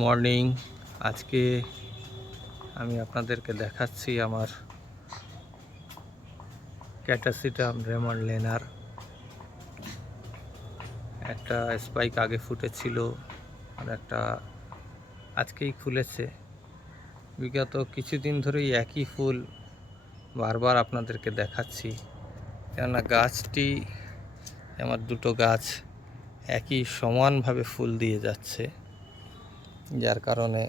Morning. আজকে আমি আপনাদেরকে দেখাচ্ছি আমার ক্যাটাসিটাম রেমন্ড লেনার। একটা স্পাইক আগে ফুটেছিল আর একটা আজকেই খুলেছে। বিগত কিছুদিন ধরেই একই ফুল বারবার আপনাদেরকে দেখাচ্ছি, কেননা গাছটি আমার দুটো গাছ একই সমানভাবে ফুল দিয়ে যাচ্ছে, যার কারণে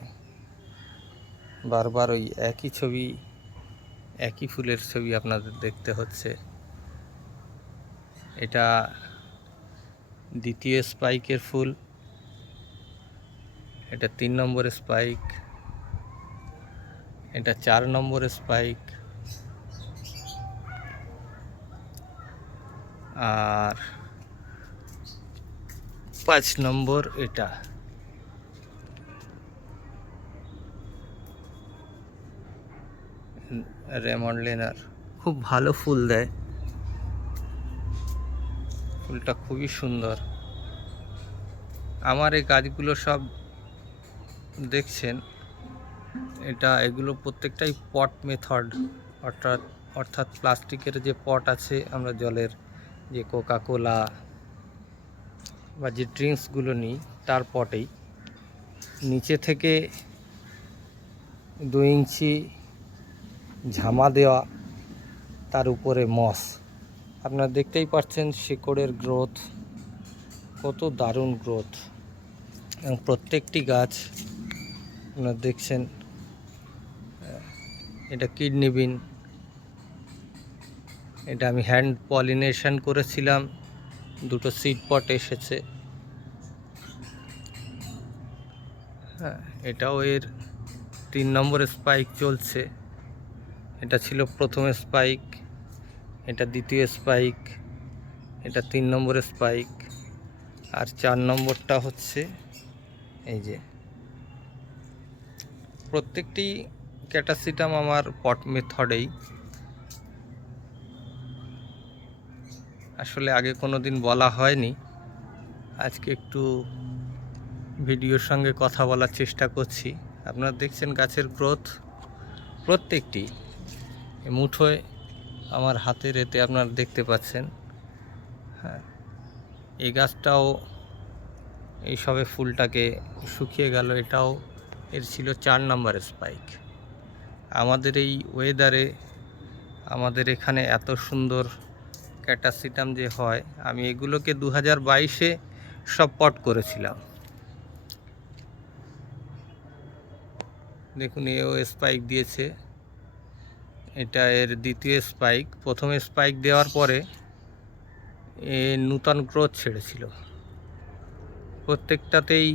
বারবার ওই একই ছবি, একই ফুলের ছবি আপনাদের দেখতে হচ্ছে। এটা দ্বিতীয় স্পাইকের ফুল, এটা 3 নম্বর স্পাইক, এটা 4 নম্বর স্পাইক, আর 5 নম্বর এটা। রেমন্ড লেনার খুব ভালো ফুল দেয়, ফুলটা খুবই সুন্দর। আমার এই গাছগুলো সব দেখছেন, এগুলো প্রত্যেকটাই পট মেথড, অর্থাৎ প্লাস্টিকের যে পট আছে, আমরা জলের যে কোকা কোলা বা যে ড্রিঙ্কসগুলো নিই তার পটেই নিচে থেকে 2 ইঞ্চি ঝামা দেওয়া, তার উপরে মস। আপনারা দেখতেই পাচ্ছেন শিকড়ের গ্রোথ, কত দারুণ গ্রোথ। এবং প্রত্যেকটি গাছ আপনারা দেখছেন, এটা কিডনি বিন, এটা আমি হ্যান্ড পলিনেশন করেছিলাম, দুটো সিড পট এসেছে। হ্যাঁ, এটাও এর 3 নম্বর স্পাইক চলছে। এটা ছিল প্রথম স্পাইক, এটা দ্বিতীয় স্পাইক, এটা 3 নম্বর স্পাইক, আর 4 নম্বরটা হচ্ছে এই যে। প্রত্যেকটি ক্যাটাসিটাম আমার পট মেথডেই। আসলে আগে কোনো দিন বলা হয়নি, আজকে একটু ভিডিওর সঙ্গে কথা বলার চেষ্টা করছি। আপনারা দেখছেন গাছের গ্রোথ প্রত্যেকটি মুঠোয় আমার হাতের এতে আপনারা দেখতে পাচ্ছেন। হ্যাঁ, এই গাছটাও এই সবে ফুলটাকে শুকিয়ে গেল, এটাও এর ছিল 4 নম্বর স্পাইক। আমাদের এই ওয়েদারে, আমাদের এখানে এত সুন্দর ক্যাটাসিটাম যে হয়, আমি এগুলোকে 2022-এ সব পট করেছিলাম। দেখুন, এও স্পাইক দিয়েছে, এটা এর দ্বিতীয় স্পাইক। প্রথম স্পাইক দেওয়ার পরে এ নূতন গ্রোথ ছেড়েছিল, প্রত্যেকটাতেই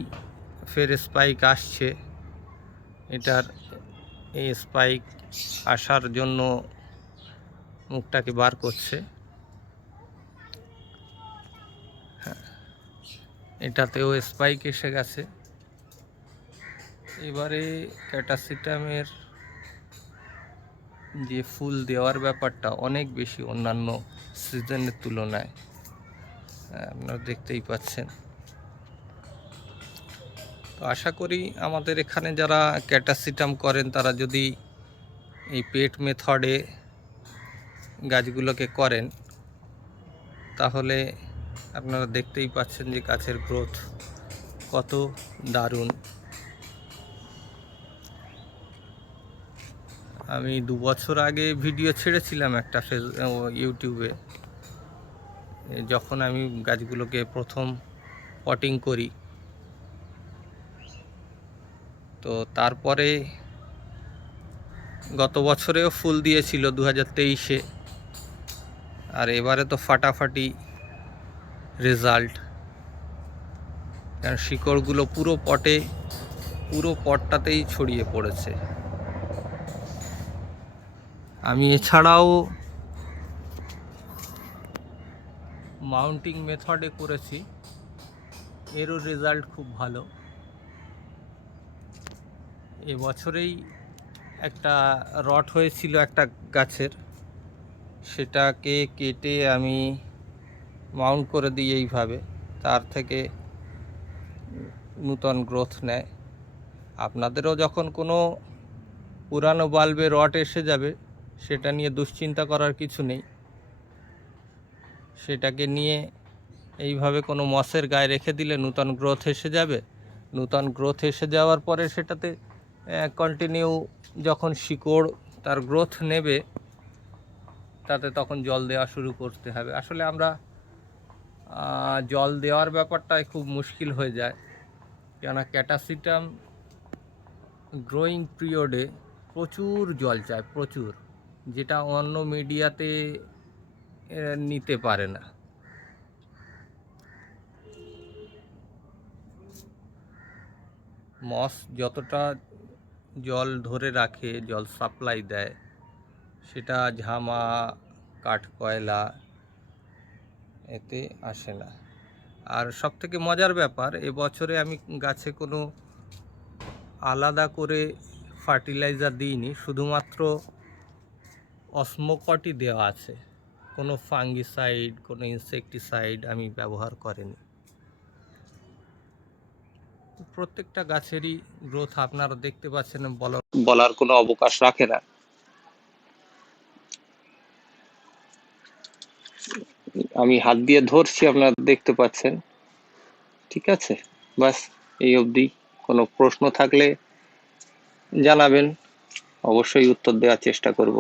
ফের স্পাইক আসছে। এটার এই স্পাইক আসার জন্য মুখটাকে বার করছে। হ্যাঁ, এটাতেও স্পাইক এসে গেছে। এবারে ক্যাটাসিটামের যে ফুল দেওয়ার ব্যাপারটা অনেক বেশি অন্যান্য সিজনের তুলনায়, আপনারা দেখতেই পাচ্ছেন। তো আশা করি আমাদের এখানে যারা ক্যাটাসিটাম করেন, তারা যদি এই পেট মেথডে গাছগুলোকে করেন, তাহলে আপনারা দেখতেই পাচ্ছেন যে গাছের গ্রোথ কত দারুণ। আমি 2 বছর আগে ভিডিও ছেড়েছিলাম একটা ইউটিউবে, যখন আমি গাছগুলোকে প্রথম পটিং করি। তো তারপরে গত বছরেও ফুল দিয়েছিল 2023-এ, আর এবারে তো ফাটাফাটি রেজাল্ট, কারণ শিকড়গুলো পুরো পটটাতেই ছড়িয়ে পড়েছে। আমি এছাড়াও মাউন্টিং মেথডে করেছি, এরও রেজাল্ট খুব ভালো। এবছরেই একটা রট হয়েছিল একটা গাছের, সেটাকে কেটে আমি মাউন্ট করে দিই এইভাবে, তার থেকে নূতন গ্রোথ নেয়। আপনাদেরও যখন কোনো পুরানো বাল্বে রড এসে যাবে, সেটা নিয়ে দুশ্চিন্তা করার কিছু নেই। সেটাকে নিয়ে এইভাবে কোনো মসের গায়ে রেখে দিলে নূতন গ্রোথ এসে যাবে। নূতন গ্রোথ এসে যাওয়ার পরে সেটাতে কন্টিনিউ যখন শিকড় তার গ্রোথ নেবে, তাতে তখন জল দেওয়া শুরু করতে হবে। আসলে আমরা জল দেওয়ার ব্যাপারটাই খুব মুশকিল হয়ে যায়, কেননা ক্যাটাসিটাম গ্রোয়িং পিরিয়ডে প্রচুর জল চায়, প্রচুর, যেটা অন্য মিডিয়াতে নিতে পারে না। মস যতটা জল ধরে রাখে, জল সাপ্লাই দেয়, সেটা ঝামা, কাঠকয়লা এতে আসে না। আর সবথেকে মজার ব্যাপার, এবছরে আমি গাছে কোনো আলাদা করে ফার্টিলাইজার দিইনি, শুধুমাত্র অসমোকটই দেওয়া আছে। কোনো ফাঙ্গিসাইড, কোনো ইনসেকটিসাইড আমি ব্যবহার করিনি। প্রত্যেকটা গাছেরই গ্রোথ আপনারা দেখতে পাচ্ছেন, বলার কোনো অবকাশ রাখে না। আমি হাত দিয়ে ধরছি, আপনারা দেখতে পাচ্ছেন। ঠিক আছে, বাস এই অবধি। কোনো প্রশ্ন থাকলে জানাবেন, অবশ্যই উত্তর দেওয়ার চেষ্টা করব।